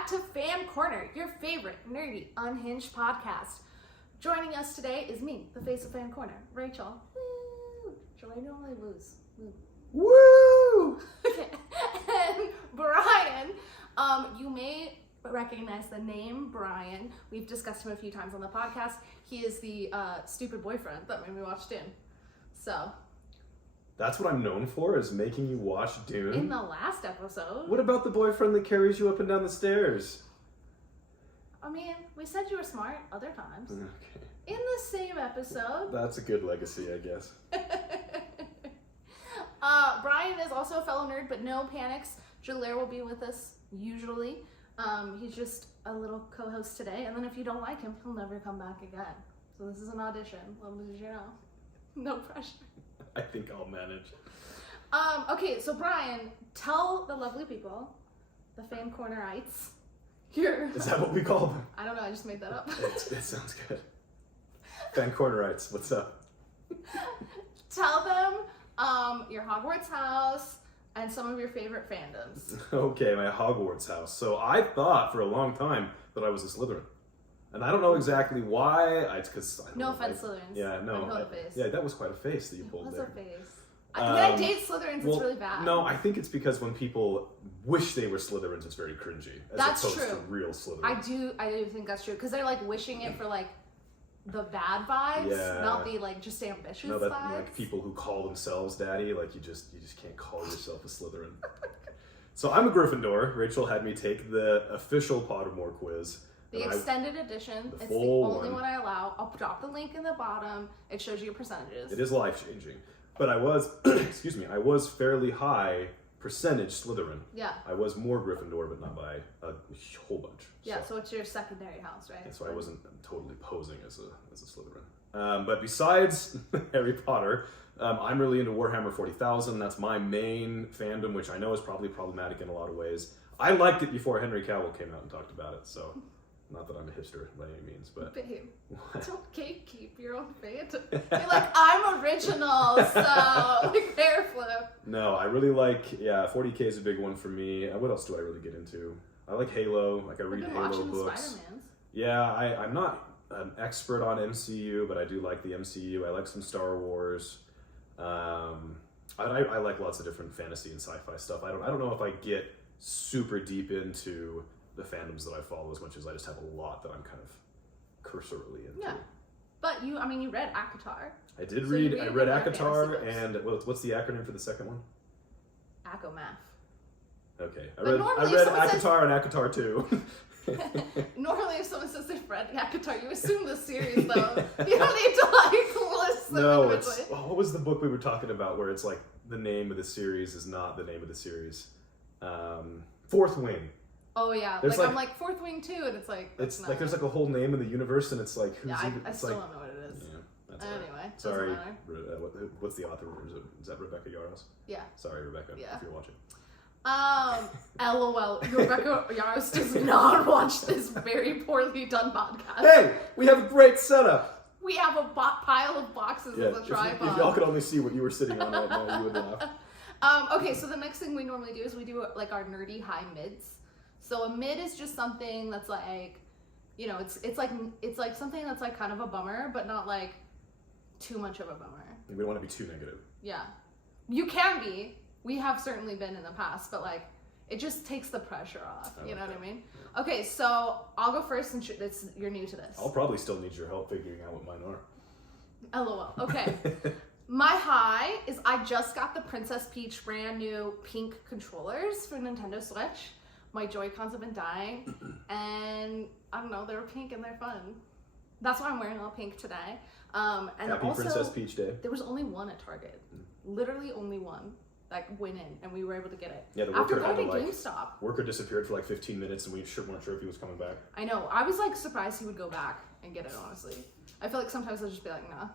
back to Fan Corner, your favorite nerdy, unhinged podcast. Joining us today is me, the face of Fan Corner, Rachel. Woo! Joy normally woos. Woo! And Brian. You may recognize the name Brian. We've discussed him a few times on the podcast. He is the stupid boyfriend that made me watch Dune. So. That's what I'm known for, is making you watch Dune. In the last episode. What about the boyfriend that carries you up and down the stairs? I mean, we said you were smart other times. Okay. In the same episode. That's a good legacy, I guess. Brian is also a fellow nerd, but no panics. Jalaire will be with us usually. He's just a little co-host today, and then if you don't like him, he'll never come back again. So this is an audition. Little did you know. No pressure. I think I'll manage. Okay, so Brian, tell the lovely people, the Fan Cornerites, here. Is that what we call them? I don't know, I just made that up. It sounds good. Fan Cornerites, what's up? Tell them your Hogwarts house and some of your favorite fandoms. Okay, my Hogwarts house. So I thought for a long time that I was a Slytherin. And I don't know exactly why. No offense, Slytherins. Yeah, no. Yeah, that was quite a face that you pulled there. there. That's a face. When I date Slytherins, it's really bad. No, I think it's because when people wish they were Slytherins, it's very cringy. As opposed to real Slytherins. I do think that's true. Because they're like wishing it for like the bad vibes, not the like just ambitious vibes. Like people who call themselves daddy, like you just can't call yourself a Slytherin. So I'm a Gryffindor. Rachel had me take the official Pottermore quiz. The extended edition. It's the only one I allow. I'll drop the link in the bottom. It shows you your percentages. It is life-changing. But I was, I was fairly high percentage Slytherin. Yeah. I was more Gryffindor, but not by a whole bunch. Yeah, so it's your secondary house, right? And so I wasn't totally posing as a Slytherin. But besides Harry Potter, I'm really into Warhammer 40,000. That's my main fandom, which I know is probably problematic in a lot of ways. I liked it before Henry Cavill came out and talked about it, so... Not that I'm a hipster by any means, but... Babe, don't keep your own fandom. You're like, I'm original, so... like, hair flip. No, I really like... Yeah, 40K is a big one for me. What else do I really get into? I like Halo. Like, I read Halo books. Spider-Mans. Yeah, I'm not an expert on MCU, but I do like the MCU. I like some Star Wars. I like lots of different fantasy and sci-fi stuff. I don't know if I get super deep into... the fandoms that I follow as much as I just have a lot that I'm kind of cursorily into. Yeah, but you read ACOTAR. I read ACOTAR, and what's the acronym for the second one? ACOMAF. Okay, I read ACOTAR and ACOTAR 2. Normally if someone says they've read ACOTAR, you assume the series though. You don't need to like list them. No, what was the book we were talking about where it's like the name of the series is not the name of the series? Fourth Wing. Oh yeah, I'm like Fourth Wing 2, and it's like there's like a whole name in the universe, and it's like who's I still don't know what it is. Yeah, that's anyway. Sorry, what's the author? Is that Rebecca Yarros? Yeah. Sorry, Rebecca, if you're watching. LOL. Rebecca Yarros does not watch this very poorly done podcast. Hey, we have a great setup. We have a pile of boxes as a tripod. If y'all could only see what you were sitting on right now, you would laugh. Okay, so the next thing we normally do is we do like our nerdy high mids. So a mid is just something that's like, it's like something that's like kind of a bummer, but not like too much of a bummer. We don't want to be too negative. Yeah, you can be. We have certainly been in the past, but like it just takes the pressure off. You know what I mean? Yeah. Okay, so I'll go first since you're new to this. I'll probably still need your help figuring out what mine are. LOL. Okay. My high is I just got the Princess Peach brand new pink controllers for Nintendo Switch. My Joy-Cons have been dying, and I don't know, they're pink and they're fun. That's why I'm wearing all pink today. And Happy also, Princess Peach Day. There was only one at Target. Literally only one that went in, and we were able to get it. Yeah, the after going to GameStop. Worker disappeared for like 15 minutes, and we weren't sure if he was coming back. I know. I was like surprised he would go back and get it, honestly. I feel like sometimes I'll just be like, nah.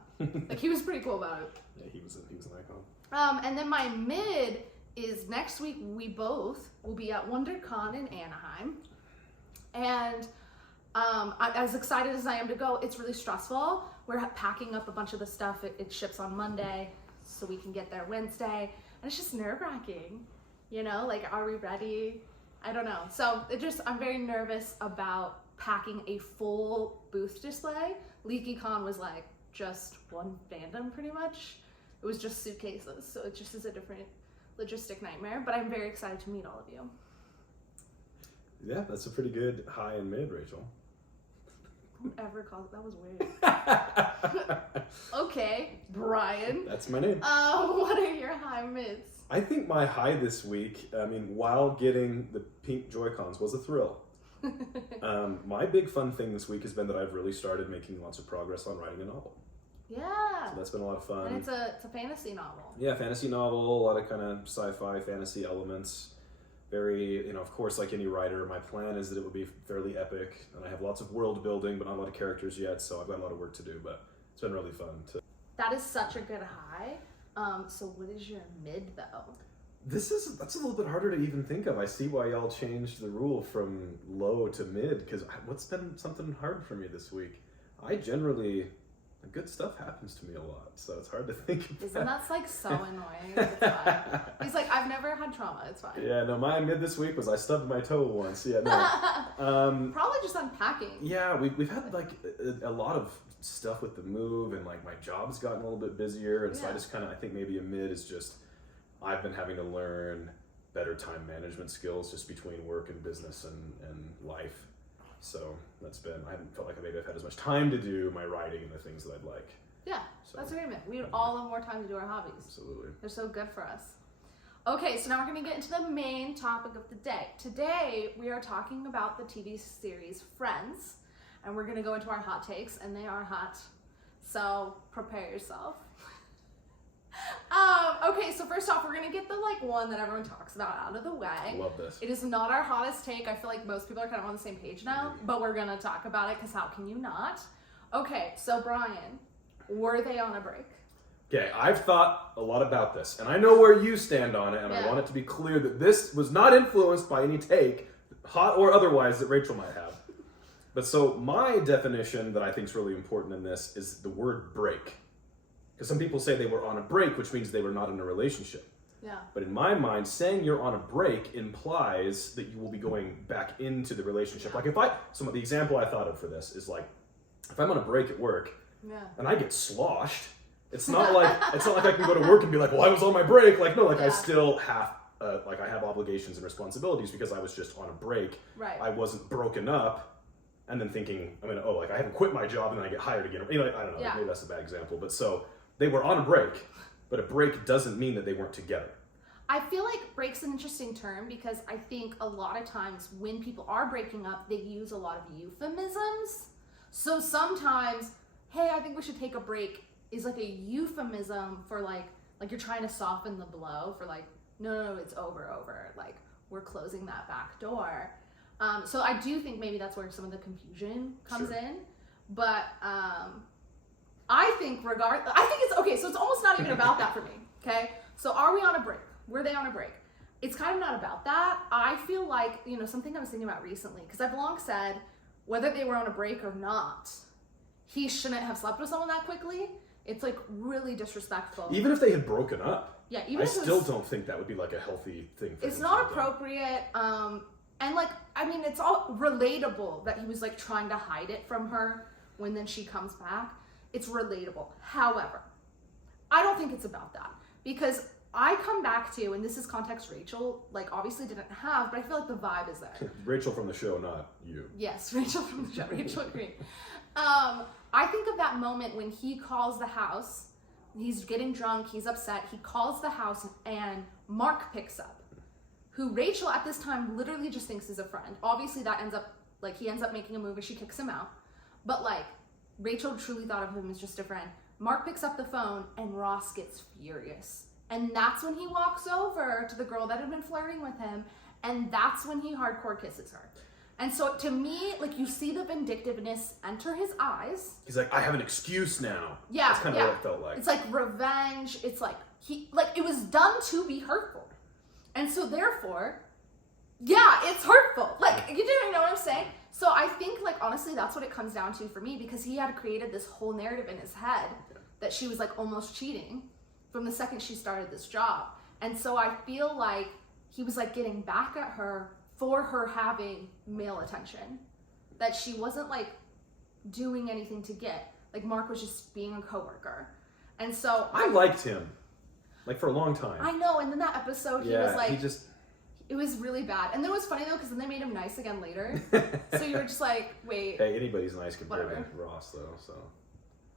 Like, he was pretty cool about it. Yeah, he was an icon. And then my mid is next week we both will be at WonderCon in Anaheim, and as excited as I am to go, it's really stressful. We're packing up a bunch of the stuff. It ships on Monday, so we can get there Wednesday, and it's just nerve-wracking, like, are we ready? I don't know. So I'm very nervous about packing a full booth display. LeakyCon was like just one fandom pretty much. It was just suitcases, so it just is a different logistic nightmare, but I'm very excited to meet all of you. Yeah, that's a pretty good high and mid, Rachel. Whoever called that was weird. Okay, Brian. That's my name. What are your high mids? I think my high this week, while getting the pink Joy-Cons was a thrill. My big fun thing this week has been that I've really started making lots of progress on writing a novel. Yeah. So that's been a lot of fun. And it's a fantasy novel. Yeah, fantasy novel, a lot of kind of sci-fi, fantasy elements. Very, of course, like any writer, my plan is that it would be fairly epic. And I have lots of world building, but not a lot of characters yet, so I've got a lot of work to do, but it's been really fun. That is such a good high. So what is your mid, though? That's a little bit harder to even think of. I see why y'all changed the rule from low to mid, because what's been something hard for me this week? Good stuff happens to me a lot, so it's hard to think about. Isn't that like so annoying? It's fine. He's like, I've never had trauma, it's fine. Yeah, no, my mid this week was I stubbed my toe once. Yeah, no. Probably just unpacking. Yeah, we've had like a lot of stuff with the move, and like my job's gotten a little bit busier, and so I think maybe a mid is just I've been having to learn better time management skills just between work and business and life. So I haven't felt like I've had as much time to do my writing and the things that I'd like. Yeah, so, that's agreement. We would all have more time to do our hobbies. Absolutely. They're so good for us. Okay, so now we're going to get into the main topic of the day. Today, we are talking about the TV series Friends, and we're going to go into our hot takes, and they are hot. So prepare yourself. Okay, so first off, we're gonna get the one that everyone talks about out of the way. Love this. It is not our hottest take. I feel like most people are kind of on the same page now, but we're gonna talk about it because how can you not? Okay, so Brian, were they on a break? Okay, I've thought a lot about this, and I know where you stand on it, and I want it to be clear that this was not influenced by any take, hot or otherwise, that Rachel might have. But so my definition that I think is really important in this is the word break. Because some people say they were on a break, which means they were not in a relationship. Yeah. But in my mind, saying you're on a break implies that you will be going back into the relationship. Like the example I thought of for this is like, if I'm on a break at work and I get sloshed, it's not like I can go to work and be like, well, I was on my break. Like, no, I still have, I have obligations and responsibilities because I was just on a break. Right. I wasn't broken up and then thinking, I haven't quit my job and then I get hired again. I don't know, maybe that's a bad example. But so they were on a break, but a break doesn't mean that they weren't together. I feel like break's an interesting term because I think a lot of times when people are breaking up, they use a lot of euphemisms. So sometimes, hey, I think we should take a break is like a euphemism for like you're trying to soften the blow for no, it's over. Like we're closing that back door. So I do think maybe that's where some of the confusion comes in. But I think it's okay. So it's almost not even about that for me. Okay. So are we on a break? Were they on a break? It's kind of not about that. I feel like, something I was thinking about recently, because I've long said whether they were on a break or not, he shouldn't have slept with someone that quickly. It's really disrespectful. Even if they had broken up. Yeah. I still don't think that would be a healthy thing for It's not appropriate. And it's all relatable that he was trying to hide it from her when then she comes back. It's relatable. However, I don't think it's about that because I come back to, and this is context Rachel, obviously didn't have, but I feel like the vibe is there. Rachel from the show, not you. Yes, Rachel from the show, Rachel Green. I think of that moment when he calls the house, he's getting drunk, he's upset, he calls the house and Mark picks up, who Rachel at this time literally just thinks is a friend. Obviously that ends up, he ends up making a move and she kicks him out. But Rachel truly thought of him as just a friend. Mark picks up the phone and Ross gets furious. And that's when he walks over to the girl that had been flirting with him. And that's when he hardcore kisses her. And so to me, you see the vindictiveness enter his eyes. He's like, I have an excuse now. Yeah. That's kind of what it felt like. It's revenge. It's it was done to be hurtful. And so therefore, yeah, it's hurtful. You know what I'm saying? So I think, honestly, that's what it comes down to for me because he had created this whole narrative in his head that she was, almost cheating from the second she started this job. And so I feel like he was, getting back at her for her having male attention. That she wasn't like doing anything to get. Like Mark was just being a coworker. And so I liked him. Like for a long time. I know, and then that episode he was like, he just... it was really bad. And then it was funny though, because then they made him nice again later. So you were just like, wait. Hey, anybody's nice compared whatever. to Ross though, so.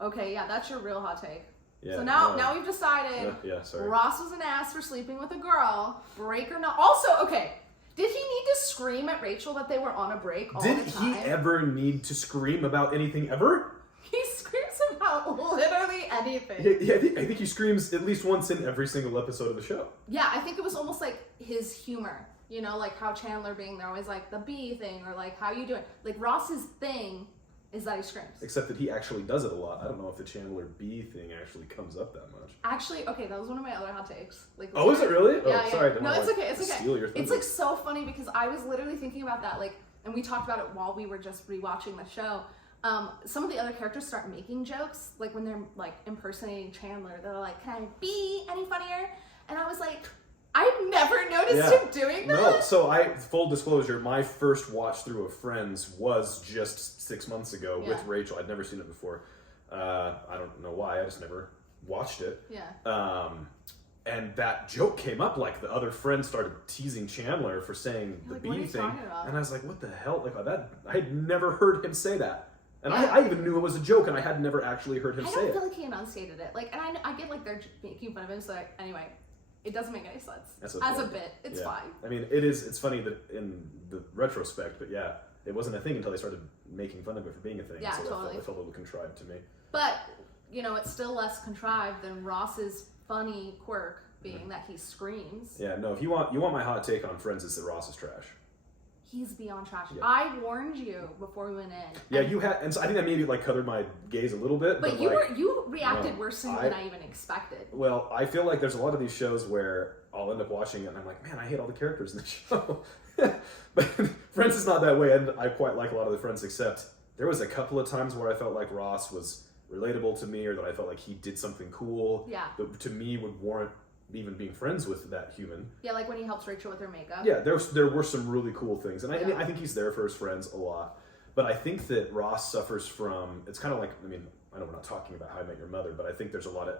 Okay, yeah, that's your real hot take. Yeah, so now we've decided sorry. Ross was an ass for sleeping with a girl. Break or not. Also, okay, did he need to scream at Rachel that they were on a break all the time? Did he ever need to scream about anything ever? He screams about literally anything. Yeah, I think he screams at least once in every single episode of the show. Yeah, I think it was almost like his humor. You know, like how Chandler being there always like the bee thing or like how you doing. Like Ross's thing is that he screams. Except that he actually does it a lot. I don't know if the Chandler bee thing actually comes up that much. Actually, okay, that was one of my other hot takes. Like, oh, is it really? Yeah, oh, sorry. No, it's okay. It's okay. Steal your thunder. It's like so funny because I was literally thinking about that, like, and we talked about it while we were just rewatching the show. Some of the other characters start making jokes, like when they're like impersonating Chandler. They're like, "Can I be any funnier?" And I was like, I've never noticed him doing that. No, so full disclosure, my first watch through of Friends was just 6 months ago with Rachel. I'd never seen it before. I don't know why. I just never watched it. Yeah. And that joke came up, like the other friends started teasing Chandler for saying the bee thing, and I was like, "What the hell?" Like that, I had never heard him say that, and I even knew it was a joke, and I had never actually heard him say it. I don't feel like he enunciated it. Like, and I get like they're making fun of him. So like, anyway, it doesn't make any sense. As a bit, it's fine. I mean, it's funny that in the retrospect, but yeah, it wasn't a thing until they started making fun of it for being a thing. Yeah, so totally. It felt a little contrived to me. But you know, it's still less contrived than Ross's funny quirk being that he screams. Yeah, no, if you want my hot take on Friends, is that Ross is trash. He's beyond trash. Yeah. I warned you before we went in. Yeah, you had, and so I think that maybe like colored my gaze a little bit. But you reacted worse than I even expected. Well, I feel like there's a lot of these shows where I'll end up watching it and I'm like, man, I hate all the characters in the show. But Friends is not that way, and I quite like a lot of the Friends, except there was a couple of times where I felt like Ross was relatable to me, or that I felt like he did something cool that to me would warrant even being friends with that human. Yeah, like when he helps Rachel with her makeup. Yeah, there were some really cool things, and I think he's there for his friends a lot. But I think that Ross suffers from, it's kind of like, I mean, I know we're not talking about How I Met Your Mother, but I think there's a lot of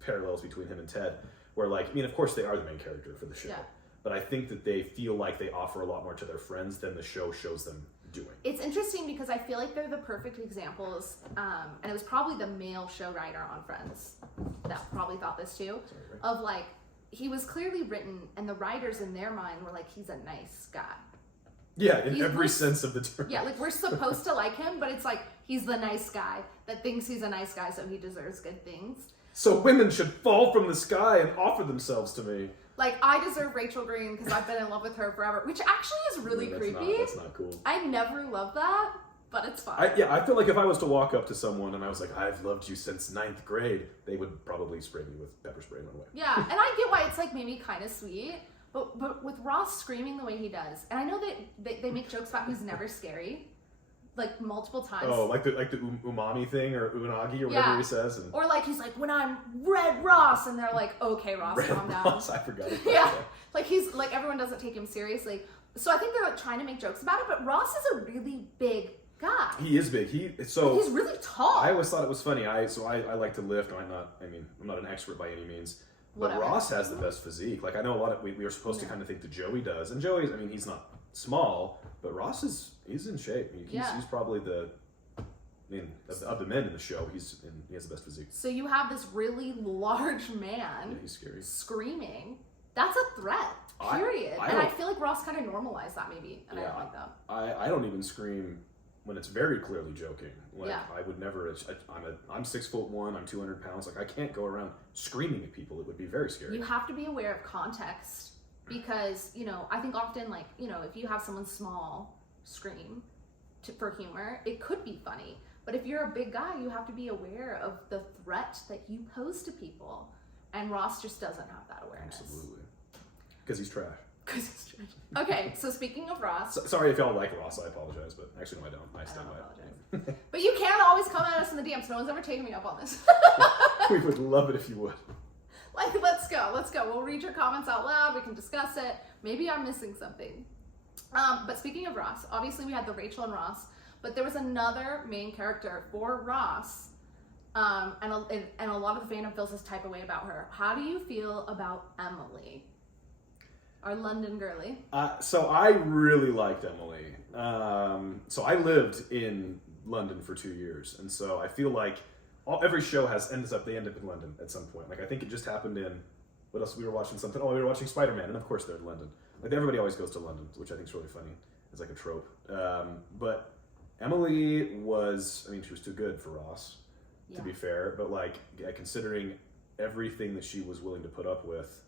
parallels between him and Ted, where like, I mean, of course they are the main character for the show, but I think that they feel like they offer a lot more to their friends than the show shows them doing. It's interesting because I feel like they're the perfect examples, and it was probably the male show writer on Friends that probably thought this too, of like, he was clearly written and the writers in their mind were like, he's a nice guy. Yeah, in every sense of the term. Yeah, like we're supposed to like him, but it's like, he's the nice guy that thinks he's a nice guy, so he deserves good things. So women should fall from the sky and offer themselves to me. Like, I deserve Rachel Green because I've been in love with her forever, which actually is really creepy. That's not cool. I never loved that, but it's fine. I feel like if I was to walk up to someone and I was like, I've loved you since 9th grade, they would probably spray me with pepper spray and run away. Yeah, and I get why it's like maybe kind of sweet, but with Ross screaming the way he does, and I know that they make jokes about he's never scary, like multiple times. Oh, like the umami thing or unagi or whatever he says, or like he's like, when I'm Red Ross, and they're like, okay, Ross, calm down. Ross, I forgot. Yeah, like he's like, everyone doesn't take him seriously, so I think they're like trying to make jokes about it. But Ross is a really big guy. He is big. He's really tall. I always thought it was funny. I like to lift. I'm not an expert by any means. But Whatever. Ross has the best physique. Like I know a lot of we were supposed to kind of think that Joey does, and Joey's. I mean, he's not small, but Ross he's in shape. He's probably of the men in the show, he has the best physique. So you have this really large man he's scary. Screaming. That's a threat, period. And I feel like Ross kind of normalized that maybe, and I don't like that. I don't even scream when it's very clearly joking. Like I would never. I'm 6'1", I'm 200 pounds. Like I can't go around screaming at people. It would be very scary. You have to be aware of context because I think often like if you have someone small scream for humor, it could be funny. But if you're a big guy, you have to be aware of the threat that you pose to people. And Ross just doesn't have that awareness. Absolutely. Because he's trash. Okay, so speaking of Ross... sorry if y'all like Ross, I apologize, but actually no, I don't. I stand by it. But you can always come at us in the DMs. No one's ever taken me up on this. We would love it if you would. Like, let's go. We'll read your comments out loud. We can discuss it. Maybe I'm missing something. But speaking of Ross, obviously we had the Rachel and Ross, but there was another main character for Ross, and a lot of the fandom feels this type of way about her. How do you feel about Emily, our London girly? So I really liked Emily. So I lived in London for 2 years, and so I feel like every show they end up in London at some point. Like I think it just happened in, what else we were watching something? Oh, we were watching Spider-Man, and of course they're in London. Like everybody always goes to London, which I think is really funny. It's like a trope. But Emily she was too good for Ross, to be fair. But like considering everything that she was willing to put up with,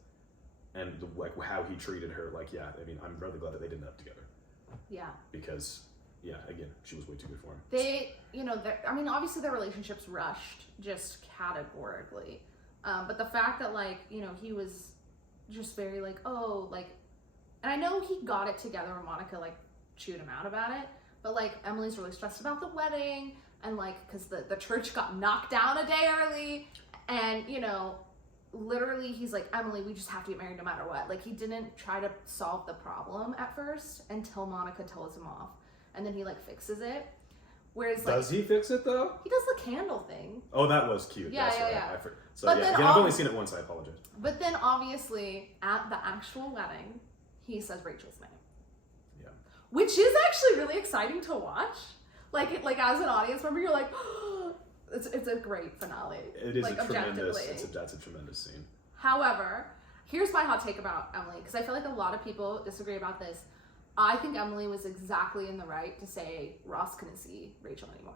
and how he treated her, I'm really glad that they did that together. Yeah. Because, again, she was way too good for him. Obviously their relationship's rushed, just categorically. But the fact that, he was just very, and I know he got it together when Monica, chewed him out about it, but, Emily's really stressed about the wedding, and, because the church got knocked down a day early, and, literally he's like, Emily, we just have to get married no matter what. He didn't try to solve the problem at first until Monica tells him off, and then he, fixes it. Whereas, does he fix it, though? He does the candle thing. Oh, that was cute. Yeah. I've only seen it once, I apologize. But then, obviously, at the actual wedding, he says Rachel's name. Yeah. Which is actually really exciting to watch. As an audience member, you're like, it's a great finale. It is that's a tremendous scene. However, here's my hot take about Emily, because I feel like a lot of people disagree about this. I think Emily was exactly in the right to say Ross couldn't see Rachel anymore.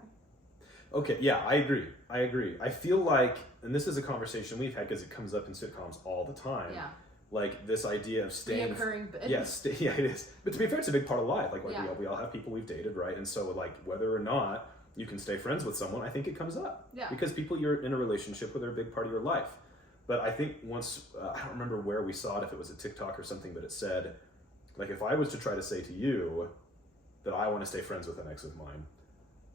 Okay, yeah, I agree. I feel like, and this is a conversation we've had because it comes up in sitcoms all the time. Yeah. This idea of staying... Reoccurring bit. Yeah, it is. But to be fair, it's a big part of life. We all have people we've dated, right? And so, whether or not you can stay friends with someone, I think it comes up. Yeah. Because people you're in a relationship with are a big part of your life. But I think once, I don't remember where we saw it, if it was a TikTok or something, but it said, if I was to try to say to you that I want to stay friends with an ex of mine,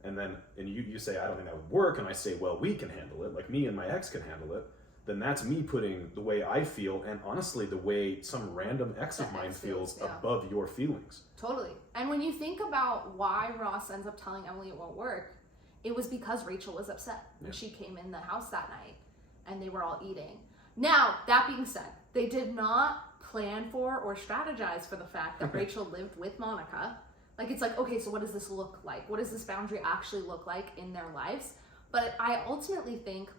and you say, I don't think that would work, and I say, well, we can handle it, me and my ex can handle it, then that's me putting the way I feel, and honestly, the way some random ex of mine feels above your feelings. Totally. And when you think about why Ross ends up telling Emily it won't work, it was because Rachel was upset when she came in the house that night, and they were all eating. Now, that being said, they did not plan for or strategize for the fact that Rachel lived with Monica. Okay, so what does this look like? What does this boundary actually look like in their lives? But I ultimately think,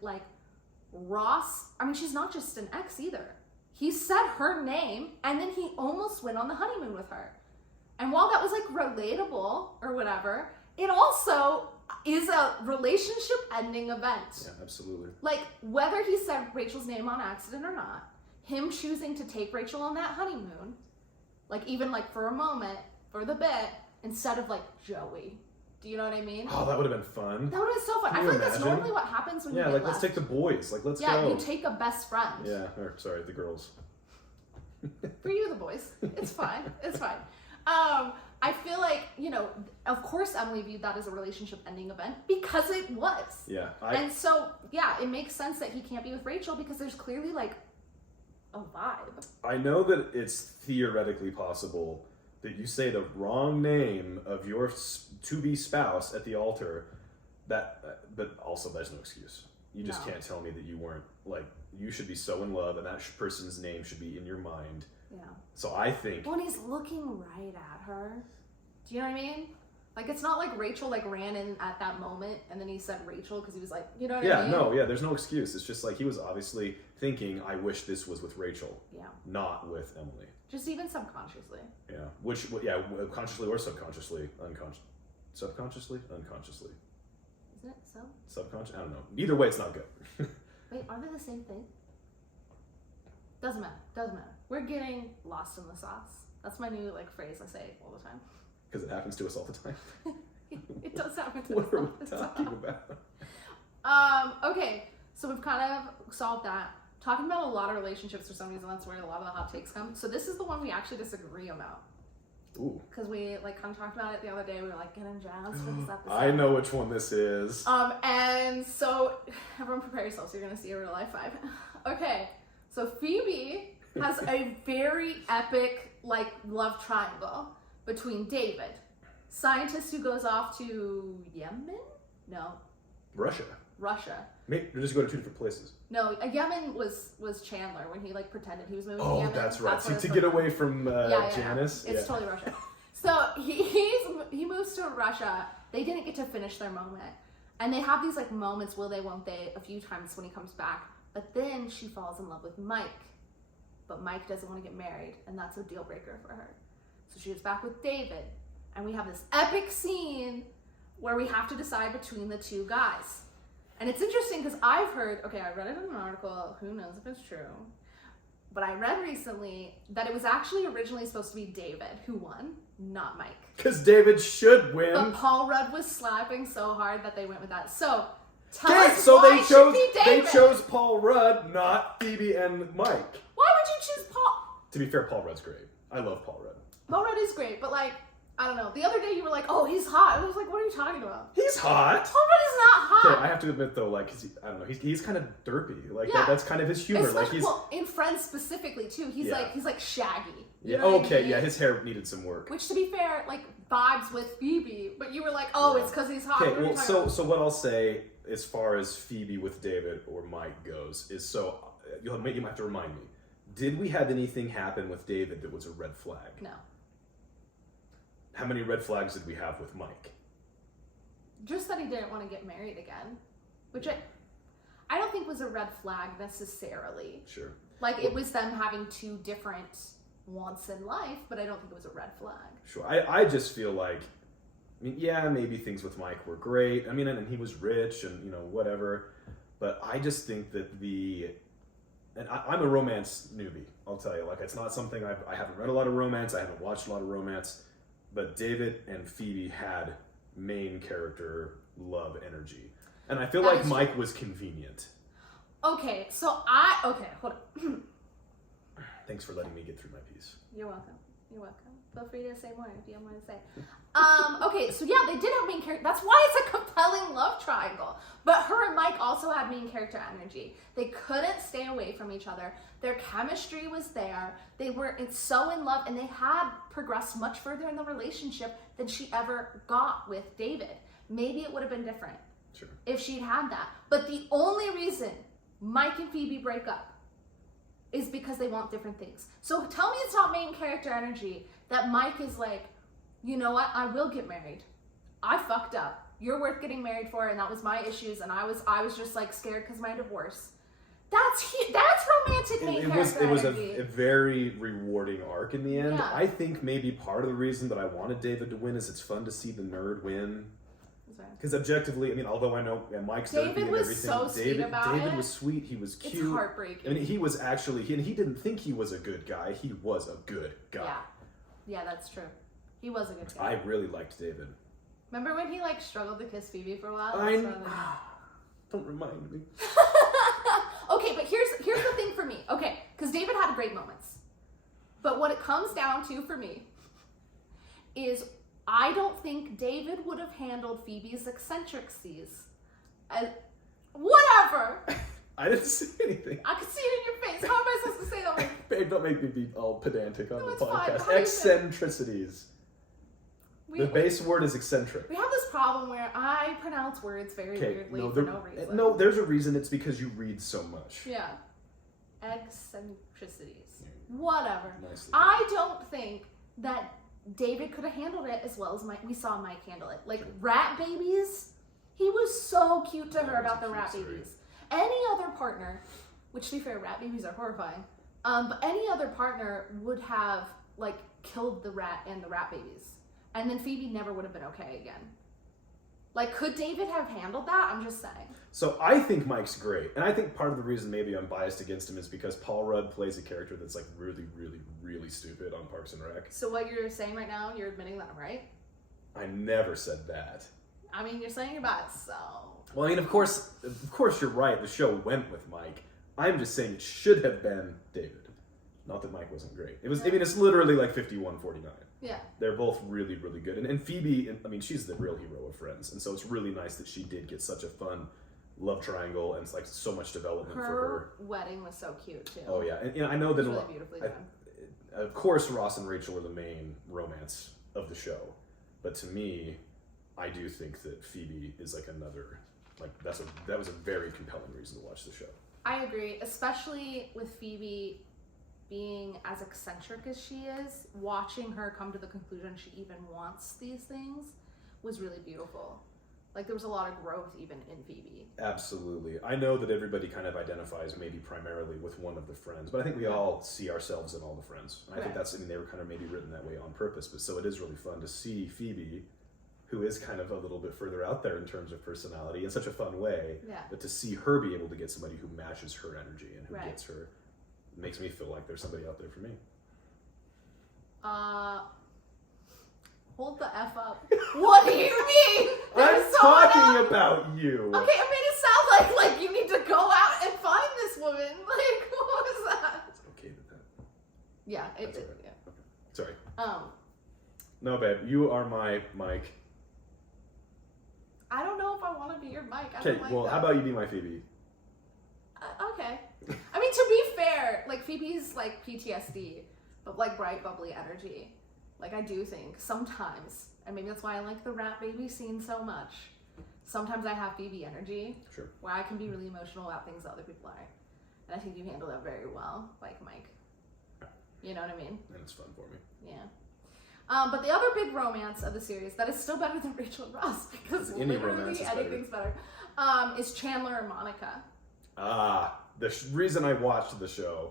Ross, she's not just an ex either. He said her name, and then he almost went on the honeymoon with her. And while that was, relatable or whatever, it also is a relationship-ending event. Yeah, absolutely. Whether he said Rachel's name on accident or not, him choosing to take Rachel on that honeymoon, even for a moment, for the bit, instead of Joey. Do you know what I mean? Oh, that would have been fun. That would have been so fun. I feel like that's normally what happens when you get left. Let's take the boys. Let's go. Yeah, you take a best friend. Yeah, sorry, the girls. For you, the boys. It's fine. It's fine. I feel like, of course Emily viewed that as a relationship-ending event because it was. Yeah. And so, it makes sense that he can't be with Rachel because there's clearly, a vibe. I know that it's theoretically possible that you say the wrong name of your to-be spouse at the altar, but also there's no excuse. You just can't tell me that you weren't, you should be so in love and that person's name should be in your mind. Yeah. So I think... When he's looking right at her, do you know what I mean? It's not like Rachel, ran in at that moment and then he said Rachel because he was you know what I mean? There's no excuse. It's just he was obviously thinking, I wish this was with Rachel. Yeah. Not with Emily. Just even subconsciously. Yeah. Consciously or subconsciously. Subconsciously? Unconsciously. Isn't it so? Subconscious? I don't know. Either way, it's not good. Wait, are they the same thing? Doesn't matter. We're getting lost in the sauce. That's my new phrase I say all the time. Because it happens to us all the time. It does happen to us all the time. What are we talking about? Okay, so we've kind of solved that. Talking about a lot of relationships for some reason, that's where a lot of the hot takes come. So this is the one we actually disagree about. Ooh. Because we kind of talked about it the other day. We were getting jazzed for this episode. I know which one this is. And so everyone prepare yourselves. You're going to see a real life vibe. Okay, so Phoebe has a very epic love triangle between David, scientist who goes off to Yemen? No. Russia. Maybe they're just going to two different places. No, Yemen was Chandler when he like pretended he was moving to Oh, Yemen. that's right. To get away from Janice. It's totally Russia. So he moves to Russia. They didn't get to finish their moment. And they have these like moments, will they, won't they, a few times when he comes back. But then she falls in love with Mike. But Mike doesn't want to get married, and that's a deal breaker for her. So she gets back with David, and we have this epic scene where we have to decide between the two guys. And it's interesting because I've heard, okay, I read it in an article, who knows if it's true, but I read recently that it was actually originally supposed to be David who won, not Mike. Because David should win. But Paul Rudd was slapping so hard that they went with that. So, they chose Paul Rudd, not Phoebe and Mike. Why would you choose Paul? To be fair, Paul Rudd's great. I love Paul Rudd. Paul Rudd is great, but like, I don't know. The other day you were like, oh, he's hot. I was like, what are you talking about? He's hot. Paul Rudd is not hot. Okay, I have to admit though, like, I don't know, he's kind of derpy. Like that's kind of his humor. Like well, in Friends specifically too. He's like shaggy. Yeah. Okay. Yeah. His hair needed some work. Which, to be fair, like vibes with Phoebe, but you were like, oh, it's because he's hot. Okay. Well, so what I'll say as far as Phoebe with David or Mike goes is you have to remind me. Did we have anything happen with David that was a red flag? No. How many red flags did we have with Mike? Just that he didn't want to get married again, which I don't think was a red flag necessarily. Sure. Like it was them having two different wants in life, but I don't think it was a red flag. Sure. I just feel like, I mean, yeah, maybe things with Mike were great. I mean, and he was rich and, whatever. But I just think that and I'm a romance newbie, I'll tell you. Like, it's not something I haven't read a lot of romance. I haven't watched a lot of romance. But David and Phoebe had main character love energy. And I feel like Mike was convenient. Okay, hold on. Thanks for letting me get through my piece. You're welcome. Feel free to say more if you have more to say. Okay, so yeah, they did have main character. That's why it's a compelling love triangle. But her and Mike also had main character energy. They couldn't stay away from each other. Their chemistry was there. They were so in love, and they had progressed much further in the relationship than she ever got with David. Maybe it would have been different if she'd had that. But the only reason Mike and Phoebe break up is because they want different things. So tell me it's not main character energy that Mike is like, you know what, I will get married. I fucked up. You're worth getting married for, and that was my issues, and I was just like scared because of my divorce. That's romantic main character energy. It was a very rewarding arc in the end. Yeah. I think maybe part of the reason that I wanted David to win is it's fun to see the nerd win. Because objectively, I mean, although I know Mike's David and was everything, so sweet about David it. was sweet. He was cute. It's heartbreaking. I mean, he was actually, and he didn't think he was a good guy. He was a good guy. Yeah, that's true. He was a good guy. I really liked David. Remember when he like struggled to kiss Phoebe for a while? Don't remind me. Okay, but here's the thing for me. Okay, because David had great moments. But what it comes down to for me is I don't think David would have handled Phoebe's eccentricities. Whatever. I didn't see anything. I could see it in your face. How am I supposed to say that? Babe, don't make me be all pedantic on the podcast. Fine. Eccentricities. The base word is eccentric. We have this problem where I pronounce words very weirdly for no reason. No, there's a reason. It's because you read so much. Yeah. Eccentricities. Whatever. Nicely. I don't think that David could have handled it as well as we saw Mike handle it. Like rat babies, he was so cute to her about the rat babies. Any other partner, which to be fair, rat babies are horrifying, but any other partner would have like killed the rat and the rat babies. And then Phoebe never would have been okay again. Like, could David have handled that? I'm just saying. So I think Mike's great. And I think part of the reason maybe I'm biased against him is because Paul Rudd plays a character that's like really, really, really stupid on Parks and Rec. So what you're saying right now, you're admitting that I'm right? I never said that. I mean, you're saying you're biased, so... Well, I mean, of course you're right. The show went with Mike. I'm just saying it should have been David. Not that Mike wasn't great. It was. I mean, it's literally like 51-49. Yeah. They're both really, really good. And Phoebe, I mean, she's the real hero of Friends. And so it's really nice that she did get such a fun love triangle and it's like so much development for her. Her wedding was so cute, too. Oh, yeah. And I know that... It was really beautifully done. Of course, Ross and Rachel are the main romance of the show. But to me, I do think that Phoebe is like another, like that was a very compelling reason to watch the show. I agree, especially with Phoebe being as eccentric as she is. Watching her come to the conclusion she even wants these things was really beautiful. Like, there was a lot of growth even in Phoebe. Absolutely. I know that everybody kind of identifies maybe primarily with one of the friends, but I think we all see ourselves in all the friends. And I think that's, I mean, they were kind of maybe written that way on purpose, but so it is really fun to see Phoebe, who is kind of a little bit further out there in terms of personality in such a fun way, but to see her be able to get somebody who matches her energy and who gets her, makes me feel like there's somebody out there for me. Hold the F up. What do you mean? I'm talking about you. Okay, it made it sound like you need to go out and find this woman. Like, what was that? It's okay with that. Yeah, it That's did. right. Yeah. Okay. Sorry. No, babe, you are my mic. I don't know if I want to be your mic. Okay, well, how about you be my Phoebe? Okay. I mean, to be fair, like, Phoebe's like PTSD, but like bright, bubbly energy. Like, I do think sometimes, and maybe that's why I like the rat baby scene so much, sometimes I have Phoebe energy, where I can be really emotional about things that other people are. And I think you handle that very well, like Mike. You know what I mean? And it's fun for me. Yeah. But the other big romance of the series that is still better than Rachel and Ross, because literally anything's better, is Chandler and Monica. The reason I watched the show.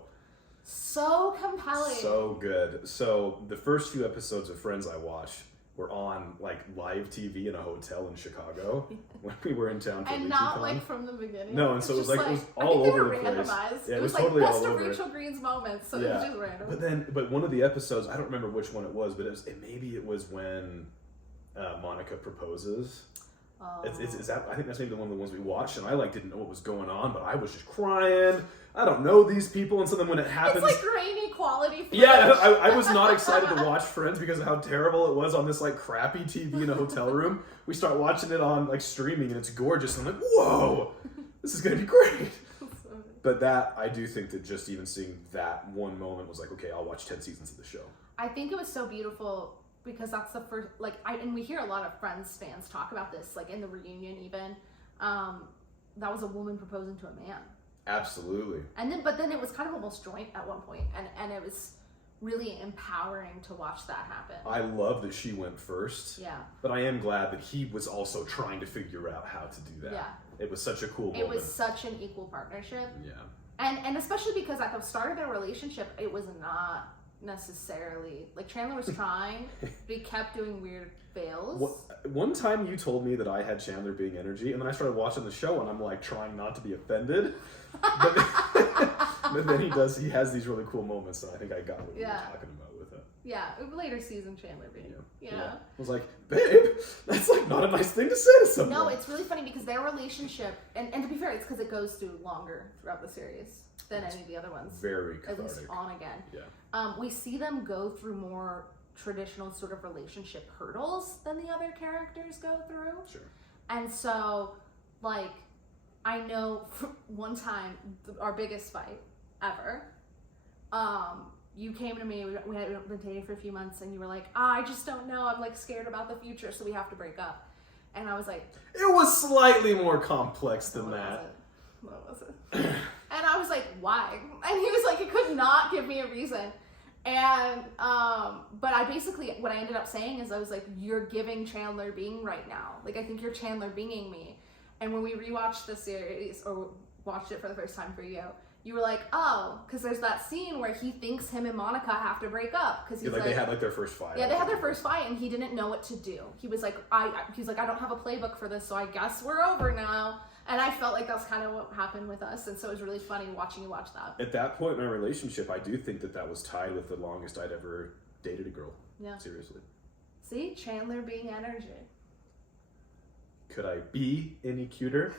So compelling. So good. So the first few episodes of Friends I watched were on like live TV in a hotel in Chicago when we were in town for and not like from the beginning. No, and so it was like it was all over the place. Yeah, it was like totally best all of over. Rachel Green's moments, so it was just random. But one of the episodes, I don't remember which one it was, but maybe it was when Monica proposes. Is that? I think that's maybe one of the ones we watched, and I like didn't know what was going on, but I was just crying. I don't know these people, and so then when it happens, it's like grainy quality. Yeah, I was not excited to watch Friends because of how terrible it was on this like crappy TV in a hotel room. We start watching it on like streaming, and it's gorgeous. And I'm like, whoa, this is gonna be great. But that I do think that just even seeing that one moment was like, okay, I'll watch 10 seasons of the show. I think it was so beautiful. Because that's the first, like, and we hear a lot of Friends fans talk about this, like in the reunion even, that was a woman proposing to a man. Absolutely. But then it was kind of almost joint at one point, and it was really empowering to watch that happen. I love that she went first. Yeah. But I am glad that he was also trying to figure out how to do that. Yeah. It was such a cool moment. It was such an equal partnership. Yeah. And especially because at the start of their relationship, it was not necessarily like Chandler was trying, but he kept doing weird fails. One time you told me that I had Chandler being energy, and then I started watching the show, and I'm like trying not to be offended. But then he has these really cool moments, and I think I got what you were talking about with it. Yeah, later season Chandler being. Yeah. I was like, babe, that's like not a nice thing to say to someone. No, it's really funny because their relationship, and to be fair, it's because it goes through longer throughout the series than any of the other ones. Very cathartic. At least on again. Yeah. We see them go through more traditional sort of relationship hurdles than the other characters go through. Sure. And so, like, I know one time, our biggest fight ever, you came to me, we had been dating for a few months, and you were like, I just don't know, I'm like scared about the future, so we have to break up. And I was like... It was slightly more complex than that. What was it? And I was like, why? And he was like, he could not give me a reason. And, but I basically, what I ended up saying is I was like, you're giving Chandler being right now. Like, I think you're Chandler beinging me. And when we rewatched the series, or watched it for the first time for you, you were like, oh, because there's that scene where he thinks him and Monica have to break up. Because like they had like their first fight. Yeah, they had their first fight, and he didn't know what to do. He was like, I don't have a playbook for this, so I guess we're over now. And I felt like that's kind of what happened with us, and so it was really funny watching you watch that. At that point in my relationship, I do think that was tied with the longest I'd ever dated a girl. Yeah. Seriously. See? Chandler being energy. Could I be any cuter?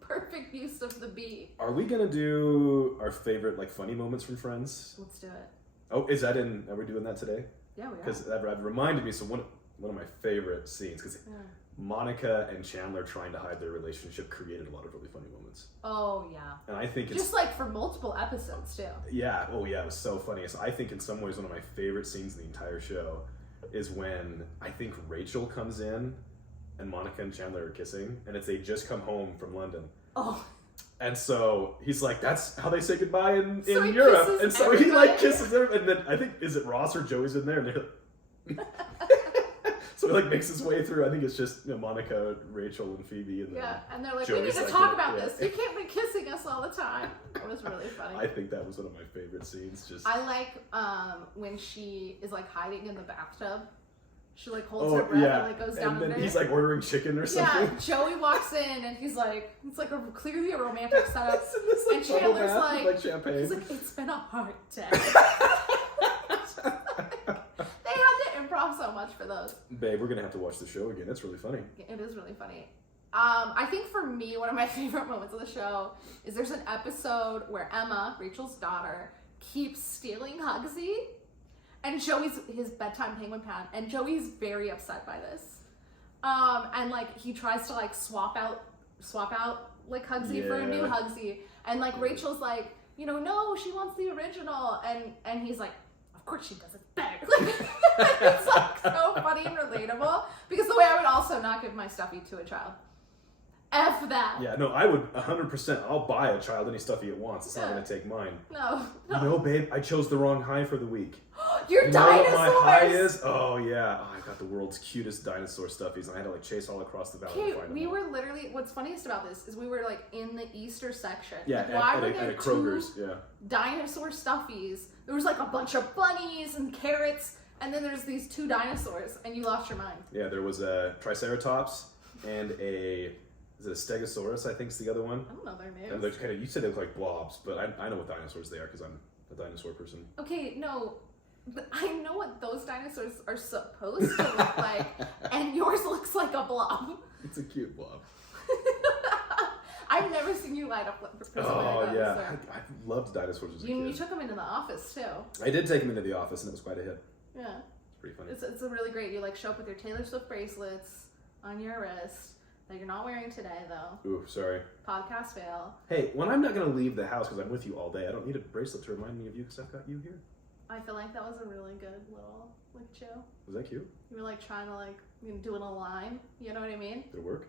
Perfect use of the B. Are we gonna do our favorite like funny moments from Friends? Let's do it. Oh, are we doing that today? Yeah, we are. Because that reminded me, so one of my favorite scenes, because Monica and Chandler trying to hide their relationship created a lot of really funny moments. Oh, yeah. And I think it's... Just like for multiple episodes, too. Yeah. Oh, yeah. It was so funny. So I think in some ways one of my favorite scenes in the entire show is when I think Rachel comes in and Monica and Chandler are kissing, and it's they just come home from London. Oh. And so he's like, that's how they say goodbye in So Europe. And so everybody? he like kisses her, and then I think, is it Ross or Joey's in there? And they're like... So he like makes his way through. I think it's just Monica, Rachel, and Phoebe, and then and they're like, Joey's we need to like, talk about yeah. this. You can't be kissing us all the time. It was really funny. I think that was one of my favorite scenes. Just I like when she is like hiding in the bathtub. She like holds her breath and like goes down. And then there. he's like ordering chicken or something. Yeah, Joey walks in and he's like, it's like clearly a romantic setup. This, like, and Chandler's bath with, like champagne. he's like, it's been a hard day. They had to improv so much for those. Babe, we're gonna have to watch the show again. It's really funny. It is really funny. I think for me, one of my favorite moments of the show is there's an episode where Emma, Rachel's daughter, keeps stealing Hugsy, and Joey's his bedtime penguin pad, and Joey's very upset by this. And like he tries to like swap out like Hugsy for a new Hugsy, and like Rachel's like, no, she wants the original, and he's like, of course she does, it's better. It's like so funny and relatable, because the way I would also not give my stuffy to a child. F that. Yeah, no, I would 100%. I'll buy a child any stuffy it wants. It's not gonna take mine. No. Babe, I chose the wrong high for the week. Your dinosaurs! You know what my high is? Oh, yeah. Oh, I got the world's cutest dinosaur stuffies, and I had to like chase all across the valley to find them. We were literally, what's funniest about this is we were like in the Easter section. Yeah, like, why were at there a Kroger's, two dinosaur stuffies? There was like a bunch of bunnies and carrots, and then there's these two dinosaurs, and you lost your mind. Yeah, there was a Triceratops and is it a Stegosaurus, I think is the other one? I don't know their names. And they're kind of, you said they look like blobs, but I know what dinosaurs they are because I'm a dinosaur person. Okay, no, I know what those dinosaurs are supposed to look like, and yours looks like a blob. It's a cute blob. I've never seen you light up for Oh, yeah. I loved dinosaurs as a kid. You took them into the office, too. I did take them into the office, and it was quite a hit. Yeah. It's pretty funny. It's a really great, you like show up with your Taylor Swift bracelets on your wrist that you're not wearing today, though. Ooh, sorry. Podcast fail. Hey, when I'm not going to leave the house because I'm with you all day, I don't need a bracelet to remind me of you because I've got you here. I feel like that was a really good little, like, chill. Was that cute? You were, like, trying to, like, do it a line. You know what I mean? Did it work?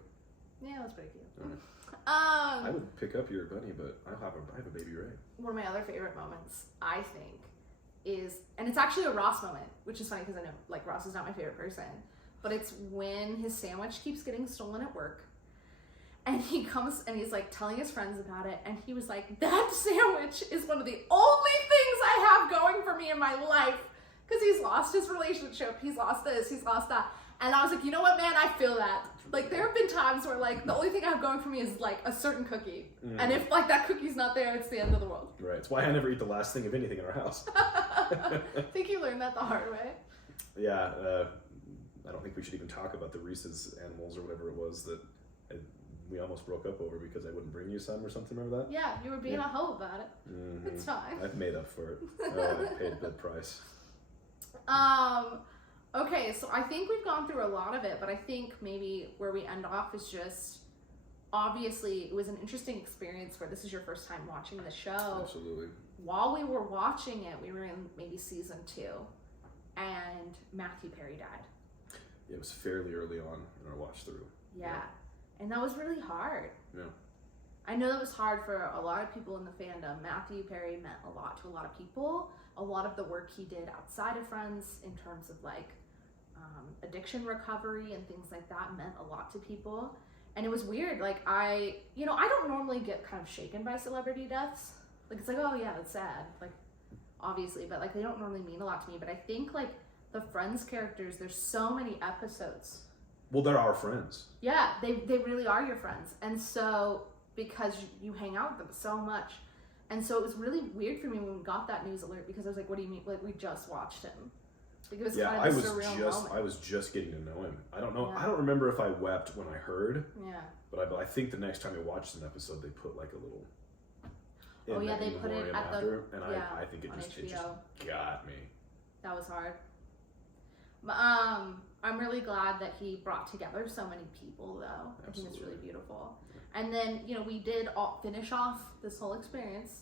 Yeah, it was pretty cute. All right. I would pick up your bunny, but I have a baby Ray. One of my other favorite moments, I think, is, and it's actually a Ross moment, which is funny because I know, like, Ross is not my favorite person, but it's when his sandwich keeps getting stolen at work, and he comes and he's, like, telling his friends about it, and he was like, that sandwich is one of the only things I have going for me in my life, because he's lost his relationship, he's lost this, he's lost that, and I was like, you know what, man, I feel that. Like, there have been times where, like, the only thing I have going for me is, like, a certain cookie. And if, like, that cookie's not there, it's the end of the world. Right. It's why I never eat the last thing of anything in our house. I think you learned that the hard way. Yeah. I don't think we should even talk about the Reese's animals or whatever it was that we almost broke up over because I wouldn't bring you some or something. Remember that? Yeah, you were being a hoe about it. Mm-hmm. It's fine. I've made up for it. I paid a good price. Okay, so I think we've gone through a lot of it, but I think maybe where we end off is just, obviously, it was an interesting experience where this is your first time watching the show. Absolutely. While we were watching it, we were in maybe season 2, and Matthew Perry died. It was fairly early on in our watch through. Yeah. And that was really hard. Yeah. I know that was hard for a lot of people in the fandom. Matthew Perry meant a lot to a lot of people. A lot of the work he did outside of Friends in terms of like addiction recovery and things like that meant a lot to people. And it was weird. Like I don't normally get kind of shaken by celebrity deaths. Like it's like, oh yeah, that's sad. Like obviously, but like they don't normally mean a lot to me. But I think like the Friends characters, there's so many episodes. Well, they're our friends. Yeah, they really are your friends. And so because you hang out with them so much. And so it was really weird for me when we got that news alert because I was like, what do you mean? Like we just watched him. Like it was kind of a surreal moment. I was just getting to know him. I don't know. Yeah. I don't remember if I wept when I heard. Yeah. But I think the next time I watched an episode, they put like a little. Oh yeah, they put it at after, the. and yeah, I think it just HBO. got me. That was hard. But I'm really glad that he brought together so many people, though. Absolutely. I think it's really beautiful. And then, you know, we did finish off this whole experience,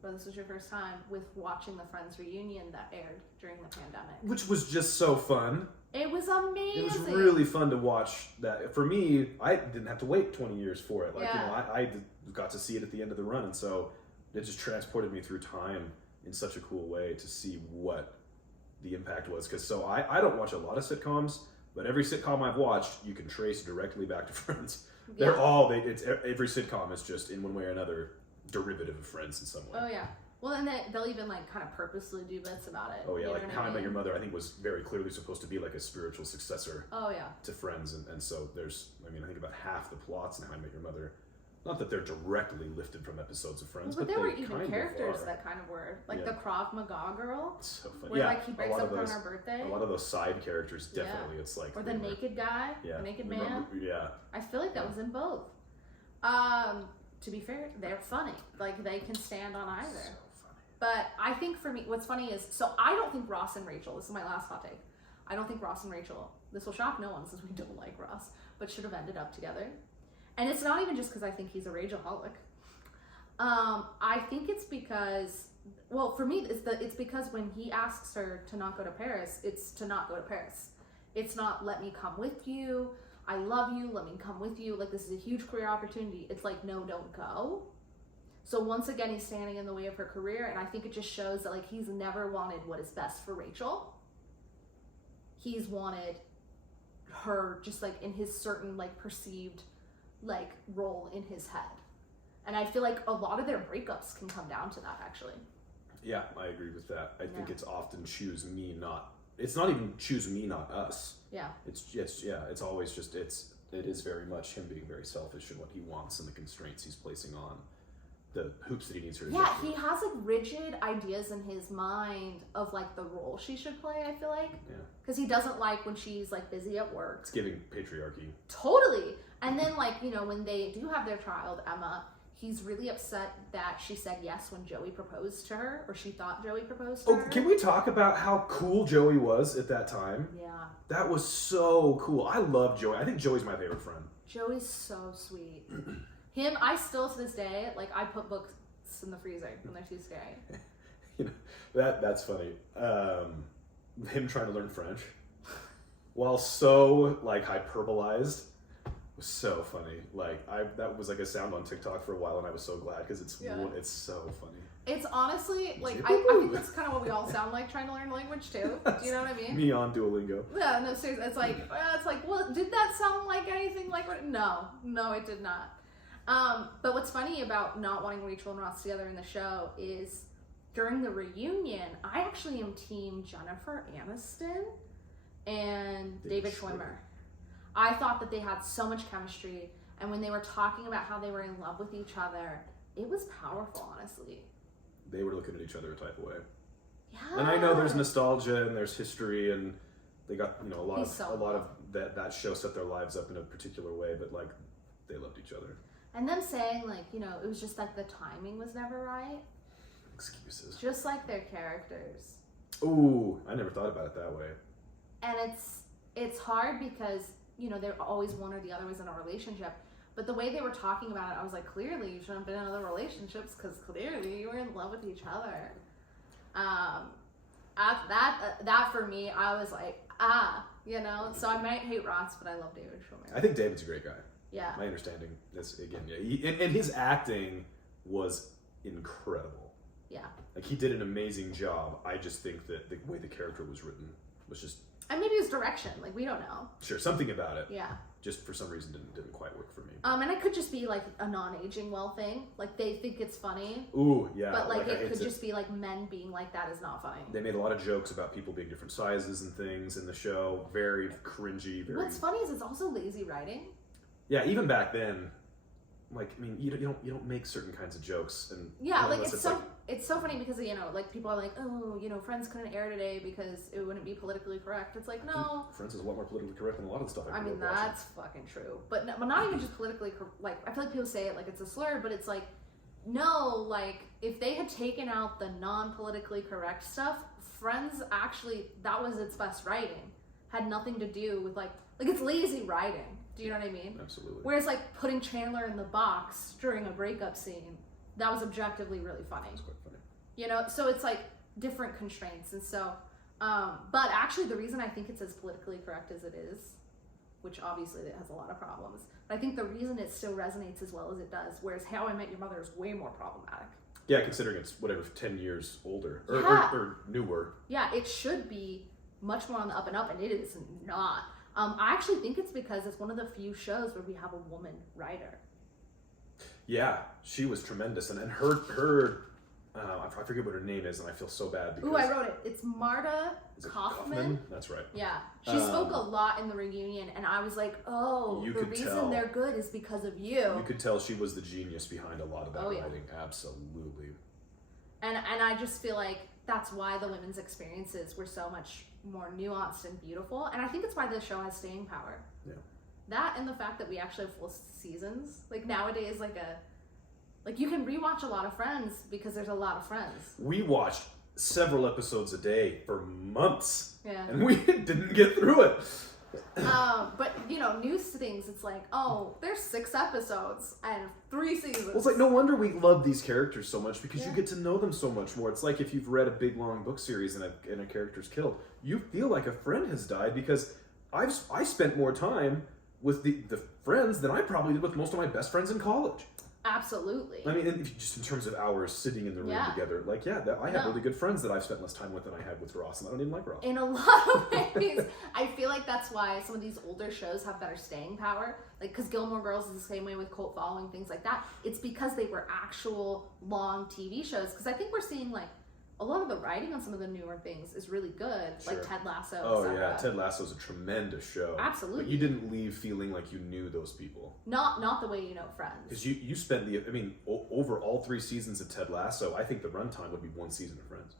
but this was your first time, with watching the Friends reunion that aired during the pandemic. Which was just so fun. It was amazing. It was really fun to watch that. For me, I didn't have to wait 20 years for it. Like, Yeah. you know, I got to see it at the end of the run, and so it just transported me through time in such a cool way to see what the impact was. Because I don't watch a lot of sitcoms, but every sitcom I've watched, you can trace directly back to Friends. Yeah. Every sitcom is just in one way or another derivative of Friends in some way. Oh, yeah. Well, and they'll even, like, kind of purposely do bits about it. Oh, yeah, You know like what How I mean? Met Your Mother, I think, was very clearly supposed to be like a spiritual successor Oh, yeah. to Friends, and so there's, I mean, I think about half the plots in How I Met Your Mother, not that they're directly lifted from episodes of Friends, Well, but there they were even kind characters of are. that kind of were. Like Yeah. the Krav Maga girl, It's so funny. where, Yeah, like, he breaks a lot up of on those, her birthday. a lot of those side characters, Yeah. definitely, it's like... Or they the were- naked guy, yeah, the naked remember- man. Yeah. I feel like that was in both. To be fair, they're funny. Like, they can stand on either. So funny. But I think for me, what's funny is, so I don't think Ross and Rachel, this is my last hot take, I don't think Ross and Rachel, this will shock no one since we don't like Ross, but should have ended up together. And it's not even just because I think he's a Rachel-holic. I think it's because, well, for me, it's because when he asks her to not go to Paris, it's to not go to Paris. It's not, let me come with you, I love you, let me come with you, like, this is a huge career opportunity. It's like, no, don't go. So once again, he's standing in the way of her career, and I think it just shows that, like, he's never wanted what is best for Rachel. He's wanted her just, like, in his certain, like, perceived, like, role in his head. And I feel like a lot of their breakups can come down to that, actually. Yeah, I agree with that. I think Yeah. it's often choose me, not... It's not even choose me, not us. Yeah. It's just, yeah, it's always just, it is very much him being very selfish in what he wants and the constraints he's placing on the hoops that he needs her to Yeah, jump he through. has, like, rigid ideas in his mind of, like, the role she should play, I feel like. Yeah. Because he doesn't like when she's, like, busy at work. It's giving patriarchy. Totally. And then, like, you know, when they do have their child, Emma, he's really upset that she said yes when Joey proposed to her, or she thought Joey proposed to Oh, her. can we talk about how cool Joey was at that time? Yeah. That was so cool. I love Joey. I think Joey's my favorite friend. Joey's so sweet. Him, I still, to this day, like, I put books in the freezer when they're too scary. You know, that's funny. Him trying to learn French, while so, like, hyperbolized, was so funny. Like, that was like a sound on TikTok for a while, and I was so glad because it's so funny. It's honestly, like, I think that's kind of what we all sound like trying to learn language too. Do you know what I mean? Me on Duolingo. Yeah, no, seriously. It's like, well, did that sound like anything like what? No, it did not. But what's funny about not wanting Rachel and Ross together in the show is during the reunion, I actually am team Jennifer Aniston and David Schwimmer. I thought that they had so much chemistry, and when they were talking about how they were in love with each other, it was powerful, honestly. They were looking at each other a type of way. Yeah. And I know there's nostalgia and there's history, and they got, you know, a lot He's of that show set their lives up in a particular way, but, like, they loved each other. And them saying, like, you know, it was just like the timing was never right. Excuses. Just like their characters. Ooh, I never thought about it that way. And it's hard because, you know, they're always one or the other was in a relationship. But the way they were talking about it, I was like, clearly you shouldn't have been in other relationships because clearly you were in love with each other. That for me, I was like, you know. So I might hate Ross, but I love David Schwimmer. I think David's a great guy. Yeah. My understanding is, again, yeah, and his acting was incredible. Yeah. Like, he did an amazing job. I just think that the way the character was written was just... And maybe his direction, like, we don't know. Sure, something about it. Yeah. Just for some reason didn't quite work for me. And it could just be like a non-aging well thing. Like, they think it's funny. Ooh, yeah. But like it could to... just be like men being like that is not funny. They made a lot of jokes about people being different sizes and things in the show. Very cringy. Very. What's funny is it's also lazy writing. Yeah, even back then, like, I mean, you don't make certain kinds of jokes, and yeah, like it's so funny because, you know, like, people are like, oh, you know, Friends couldn't air today because it wouldn't be politically correct. It's like, no. Friends is a lot more politically correct than a lot of the stuff I mean, grew up watching. that's fucking true. But not even just politically like, I feel like people say it like it's a slur, but it's like, no, like, if they had taken out the non-politically correct stuff, Friends actually, that was its best writing. had nothing to do with like it's lazy writing. Do you know what I mean? Absolutely. Whereas like putting Chandler in the box during a breakup scene, that was objectively really funny. That's quite funny. You know, so it's like different constraints. And so, but actually the reason I think it's as politically correct as it is, which obviously it has a lot of problems, but I think the reason it still resonates as well as it does, whereas How I Met Your Mother is way more problematic. Yeah, considering it's whatever 10 years older or newer. Yeah, it should be much more on the up and up, and it is not. I actually think it's because it's one of the few shows where we have a woman writer. Yeah, she was tremendous, and her I forget what her name is, and I feel so bad because. Ooh, I wrote it. It's Marta Kaufman. That's right. Yeah, she spoke a lot in the reunion, and I was like, oh, the reason they're good is because of you. You could tell she was the genius behind a lot of that writing. Absolutely. And I just feel like that's why the women's experiences were so much more nuanced and beautiful, and I think it's why the show has staying power. Yeah. That and the fact that we actually have full seasons. Like nowadays, like you can rewatch a lot of Friends because there's a lot of Friends. We watched several episodes a day for months. Yeah. And we didn't get through it. But you know, news things, it's like, oh, there's 6 episodes and 3 seasons. Well, it's like no wonder we love these characters so much because you get to know them so much more. It's like if you've read a big long book series and a character's killed, you feel like a friend has died because I spent more time with the friends than I probably did with most of my best friends in college. Absolutely. I mean, just in terms of hours sitting in the room together, like, I have really good friends that I've spent less time with than I had with Ross, and I don't even like Ross. In a lot of ways, I feel like that's why some of these older shows have better staying power. Like, because Gilmore Girls is the same way with cult following, things like that. It's because they were actual long TV shows. Because I think we're seeing, like, a lot of the writing on some of the newer things is really good, like Ted Lasso. Oh yeah, Ted Lasso's a tremendous show. Absolutely. But you didn't leave feeling like you knew those people. Not the way you know Friends. Because you spent over all 3 seasons of Ted Lasso, I think the runtime would be 1 season of Friends.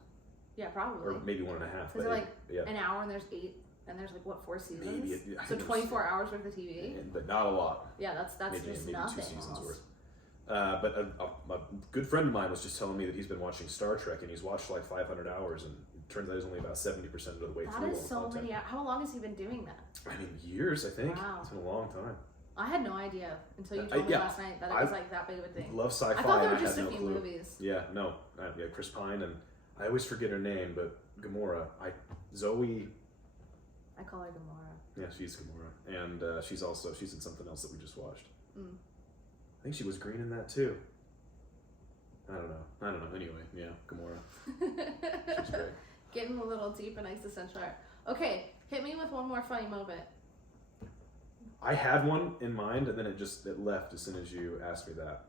Yeah, probably. Or maybe 1.5. Is it like an hour and there's 8, and there's like what 4 seasons? Maybe so 24 hours worth of TV. But not a lot. Yeah, that's maybe nothing. 2 seasons worth. But a good friend of mine was just telling me that he's been watching Star Trek and he's watched like 500 hours and it turns out he's only about 70% of the way through. That is so many. How long has he been doing that? I mean, years, I think. Wow. It's been a long time. I had no idea until you told me last night that it was like that big of a thing. Love sci-fi. I thought there were and just I a had few no clue. movies. Yeah, no. Chris Pine and I always forget her name, but Gamora. Zoe. I call her Gamora. Yeah, she's Gamora. And she's in something else that we just watched. I think she was green in that too. I don't know. Anyway, yeah, Gamora. She's great. Getting a little deep and existential. Okay, hit me with one more funny moment. I had one in mind, and then it left as soon as you asked me that.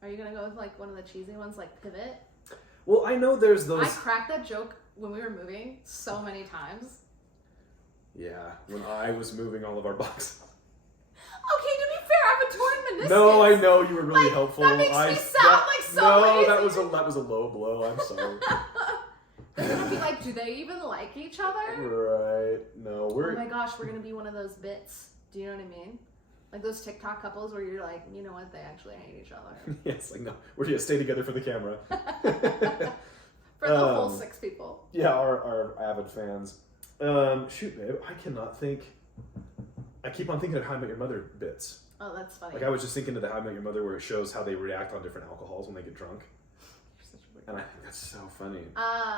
Are you gonna go with like one of the cheesy ones, like Pivot? Well, I know there's those. I cracked that joke when we were moving so many times. Yeah, when I was moving all of our boxes. Okay, to be fair, I have a torn meniscus. No, I know you were really helpful. That makes me sound like so lazy. that was a low blow. I'm sorry. They're gonna be like, do they even like each other? Right. No, Oh my gosh, we're gonna be one of those bits. Do you know what I mean? Like those TikTok couples where you're like, you know what, they actually hate each other. Yes, like no, we're gonna stay together for the camera. For the whole 6 people. Yeah, our avid fans. Shoot, babe, I cannot think. I keep on thinking of How I Met Your Mother bits. Oh, that's funny. Like I was just thinking of the How I Met Your Mother where it shows how they react on different alcohols when they get drunk. You're such a weird. And I think that's so funny.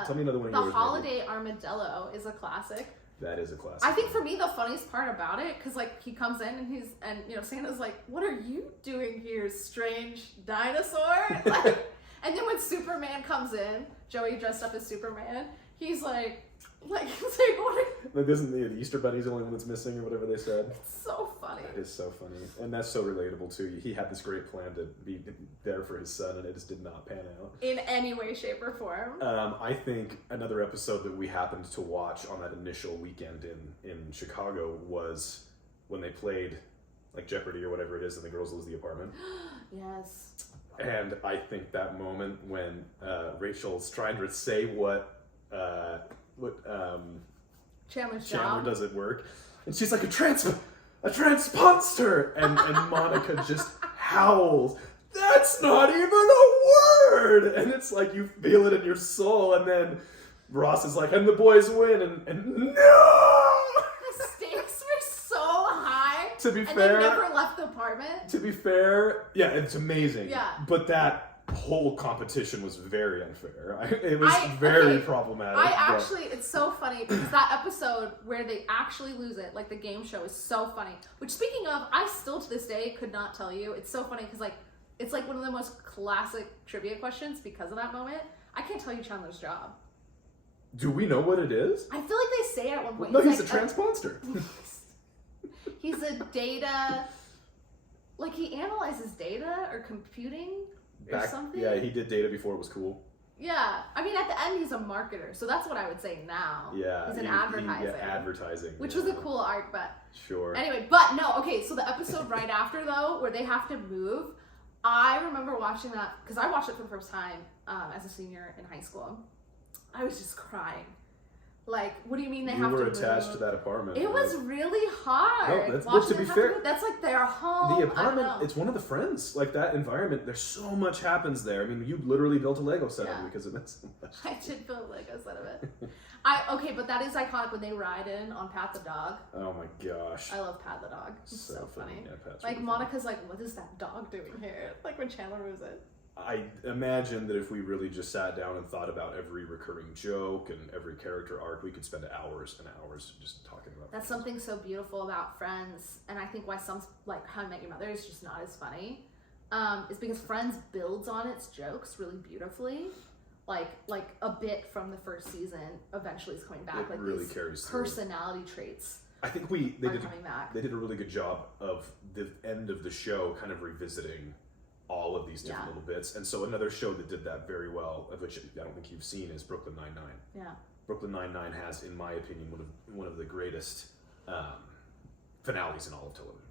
Tell me another one. The Holiday Armadillo is a classic. That is a classic. I think for me the funniest part about it, because like he comes in and you know Santa's like, "What are you doing here, strange dinosaur?" Like, and then when Superman comes in, Joey dressed up as Superman, he's like what? Like, isn't the Easter Bunny's the only one that's missing or whatever they said? It's so funny. That is so funny, and that's so relatable too. He had this great plan to be there for his son, and it just did not pan out in any way, shape, or form. I think another episode that we happened to watch on that initial weekend in Chicago was when they played like Jeopardy or whatever it is, and the girls lose the apartment. Yes. And I think that moment when Rachel's trying to say what Chandler's Chandler job does at work, and she's like a transponster, and Monica just howls. That's not even a word, and it's like you feel it in your soul, and then Ross is like, and the boys win, and no. To be and fair, they never left the apartment. To be fair, yeah, it's amazing. Yeah. But that whole competition was very unfair. It was very problematic. It's so funny because that episode where they actually lose it, like the game show, is so funny. Which, speaking of, I still to this day could not tell you. It's so funny because like it's like one of the most classic trivia questions because of that moment. I can't tell you Chandler's job. Do we know what it is? I feel like they say it at one point. No, he's a transponder. He's a data, like he analyzes data or computing or something. Yeah, he did data before it was cool. Yeah, I mean at the end he's a marketer, so that's what I would say now. Yeah, he's an advertiser. Advertising, which was a cool arc, but sure. Anyway, but no, okay. So the episode right after though, where they have to move, I remember watching that because I watched it for the first time as a senior in high school. I was just crying. Like, what do you mean they have to move? You were attached to that apartment. It was really hard. No, to be fair, that's like their home. The apartment, it's one of the friends. Like, that environment, there's so much happens there. I mean, you literally built a Lego set of it because it meant so much. I did build a Lego set of it. Okay, but that is iconic when they ride in on Pat the dog. Oh my gosh. I love Pat the dog. It's so funny. Yeah, Pat's like, really Monica's funny. Like, what is that dog doing here? Like, when Chandler moves in. I imagine that if we really just sat down and thought about every recurring joke and every character arc, we could spend hours and hours just talking about That's something so beautiful about Friends, and I think why some, like How I Met Your Mother, is just not as funny, is because Friends builds on its jokes really beautifully. Like a bit from the first season eventually is coming back. It like really these carries through. personality traits. I think they did a really good job of the end of the show kind of revisiting all of these different little bits. And so another show that did that very well, of which I don't think you've seen, is Brooklyn Nine-Nine. Yeah. Brooklyn Nine-Nine has, in my opinion, one of the greatest finales in all of television.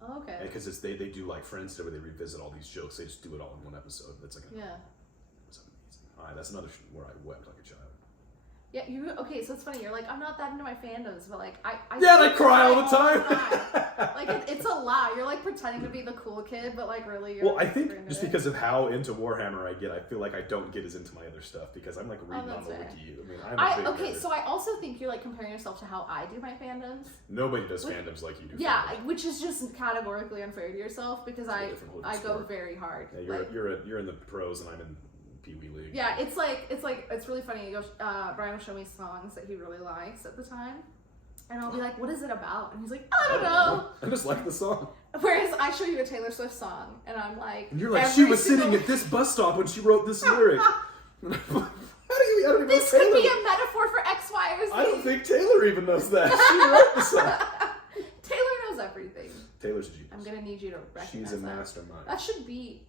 Oh, okay. Because they do like Friends, where they revisit all these jokes. They just do it all in one episode. It's like yeah. It's amazing. All right, that's another where I wept like a child. Yeah, okay, so it's funny, you're like, I'm not that into my fandoms, but like, I they cry all the time! Like, it's a lie. You're like pretending to be the cool kid, but like really you're Well, like, I think just because of how into Warhammer I get, I feel like I don't get as into my other stuff because I'm like reading on the wiki. I mean, I'm a big nerd. So I also think you're like comparing yourself to how I do my fandoms. Nobody does fandoms like you do. Yeah, which is just categorically unfair to yourself because I go very hard. Yeah, you're in the pros and I'm in Pee Wee League. Yeah, it's really funny. He goes, Brian will show me songs that he really likes at the time, and I'll be like, "What is it about?" And he's like, "I don't know. I just like the song." Whereas I show you a Taylor Swift song, and I'm like, and you're like, "She was sitting at this bus stop when she wrote this lyric." I don't even this could be a metaphor for X, Y, or Z. I don't think Taylor even knows that. She wrote the song. Taylor knows everything. Taylor's a genius. I'm gonna need you to recognize She's a mastermind. That should be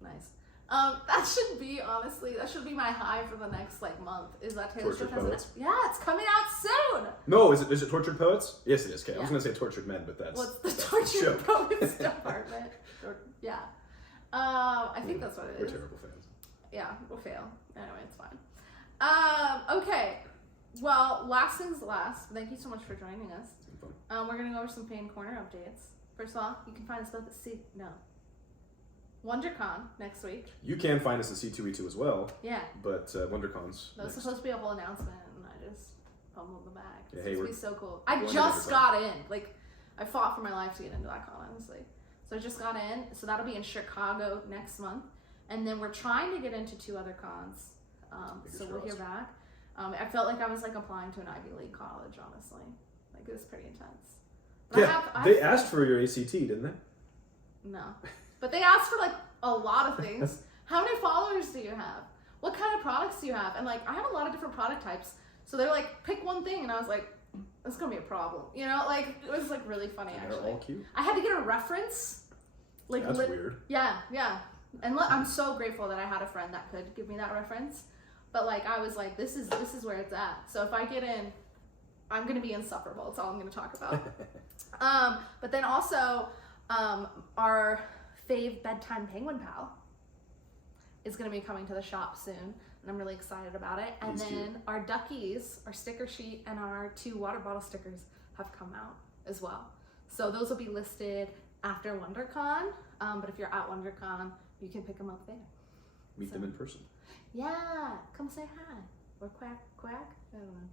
nice. That should be, honestly, that should be my high for the next month. Is that Taylor Swift has it's coming out soon. No, is it Tortured Poets? Yes, it is. Okay, I was gonna say Tortured Men, but that's the Tortured Poets department. Yeah, I think that's what it is. We're terrible fans. Yeah, we'll fail. Anyway, it's fine. Okay. Well, last things last. Thank you so much for joining us. We're gonna go over some Fan Corner updates. First of all, you can find us both at WonderCon next week. You can find us at C2E2 as well. Yeah. But WonderCon's That was supposed to be a whole announcement, and I just fumbled the bag. It's supposed to be so cool. I just got in. I fought for my life to get into that con, honestly. So I just got in. So that'll be in Chicago next month. And then we're trying to get into 2 other cons. So we'll hear back. I felt like I was applying to an Ivy League college, honestly. It was pretty intense. But they asked for your ACT, didn't they? No. But they asked for a lot of things. How many followers do you have? What kind of products do you have? And I have a lot of different product types. So they're pick one thing, and I was like, that's gonna be a problem. You know, it was really funny actually. They're all cute. I had to get a reference. That's weird. Yeah, yeah. And I'm so grateful that I had a friend that could give me that reference. But I was like, this is where it's at. So if I get in, I'm gonna be insufferable. That's all I'm gonna talk about. But then also, our fave bedtime penguin pal is going to be coming to the shop soon, and I'm really excited about it. And then our duckies, our sticker sheet, and our 2 water bottle stickers have come out as well. So those will be listed after WonderCon. But if you're at WonderCon, you can pick them up there. Meet them in person. Yeah, come say hi. Or quack, quack. I don't know.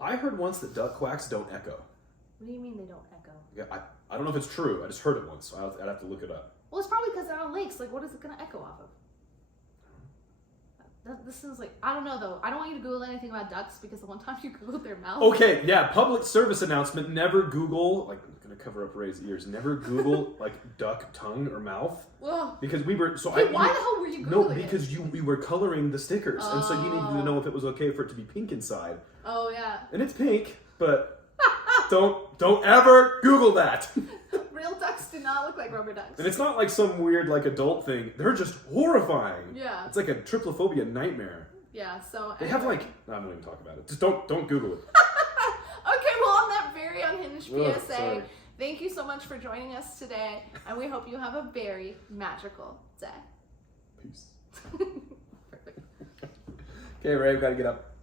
I heard once that duck quacks don't echo. What do you mean they don't echo? Yeah, I don't know if it's true. I just heard it once, so I'd have to look it up. Well, it's probably because they're on lakes. Like, what is it going to echo off of? This is like, I don't know though. I don't want you to Google anything about ducks because the one time you Googled their mouth. Okay, yeah, public service announcement. Never Google, like, I'm going to cover up Ray's ears. Never Google, like, duck tongue or mouth. Ugh. Because we were, so Hey, why the hell were you Googling No, because we were coloring the stickers. And so you needed to know if it was okay for it to be pink inside. Oh, yeah. And it's pink, but don't ever Google that. Real ducks do not look like rubber ducks. And it's not like some weird, like, adult thing. They're just horrifying. Yeah. It's like a trypophobia nightmare. Yeah, so They have, like, I won't even talk about it. Just don't Google it. Okay, well, on that very unhinged Ugh, PSA, sorry. thank you so much for joining us today, and we hope you have a very magical day. Peace. Perfect. Okay, Ray, we've got to get up.